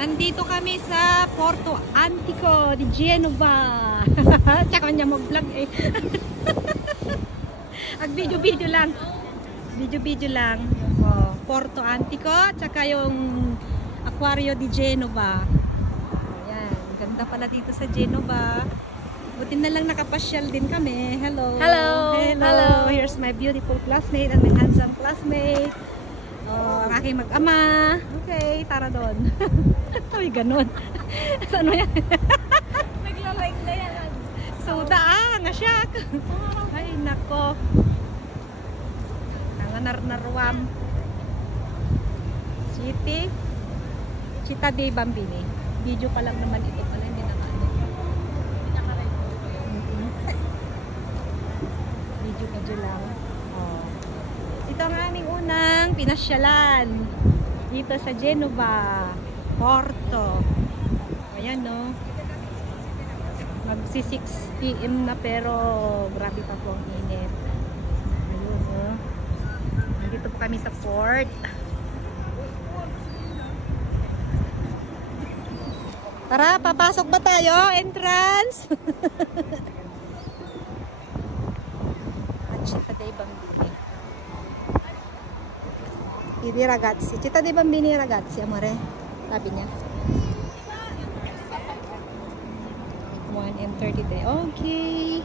Nandito kami sa Porto Antico di Genova. Tsaka niya mag-vlog eh. Ag video-video lang. Video-video lang. Oh, Porto Antico, tsaka yung Aquario di Genova. Ayan, ganda pala dito sa Genova. Buti na lang nakapasyal din kami. Hello. Hello. Hello. Here's my beautiful classmate and my handsome classmate. Oh, ang aking mag-ama. Okay, tara doon. Uy, ganun. Ano yan? Nagla-like na yan. Suda nasyak. Ay, nako. Nanganarnarwam. City. Città dei Bambini. Video pa lang naman ito pala. Hindi na ano. Video lang. Oh. Ito ang aming unang pinasyalan dito sa Genova, Porto. Ayan no. Magsi 6 PM na pero grabe pa po ang init. Ayun no. Nandito po kami sa port. Tara, papasok ba tayo? Entrance! Città dei Bambini. I ragazzi. Città dei Bambini ragazzi, amore. Sabi niya. 1:33. Okay.